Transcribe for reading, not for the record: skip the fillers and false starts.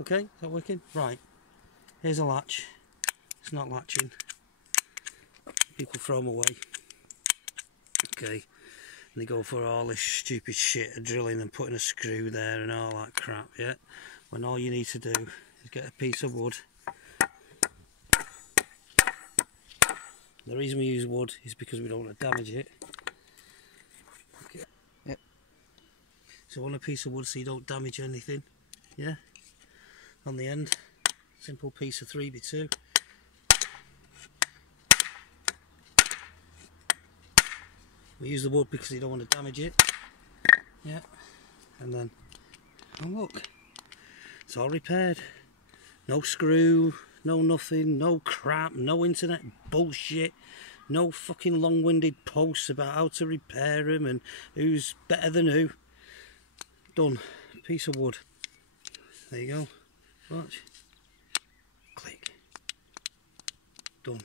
Okay, is that working? Right, here's a latch. It's not latching. People throw them away. Okay, and they go for all this stupid shit of drilling and putting a screw there and all that crap, yeah? When all you need to do is get a piece of wood. The reason we use wood is because we don't want to damage it. Okay. Yep. So on a piece of wood so you don't damage anything, yeah? On the end, simple piece of 3x2. We use the wood because you don't want to damage it, yeah? And then, oh look, it's all repaired. No screw, no nothing, no crap, no internet bullshit, no fucking long-winded posts about how to repair them and who's better than who. Done. Piece of wood. There you go. Watch. Click. Done.